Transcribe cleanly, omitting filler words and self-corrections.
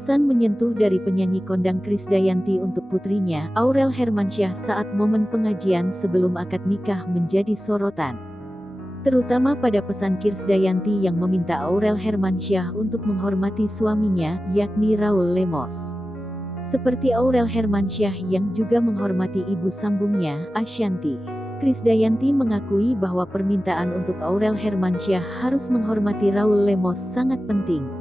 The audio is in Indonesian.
Pesan menyentuh dari penyanyi kondang Krisdayanti untuk putrinya, Aurel Hermansyah saat momen pengajian sebelum akad nikah menjadi sorotan. Terutama pada pesan Krisdayanti yang meminta Aurel Hermansyah untuk menghormati suaminya, yakni Raul Lemos. Seperti Aurel Hermansyah yang juga menghormati ibu sambungnya, Ashanty. Krisdayanti mengakui bahwa permintaan untuk Aurel Hermansyah harus menghormati Raul Lemos sangat penting.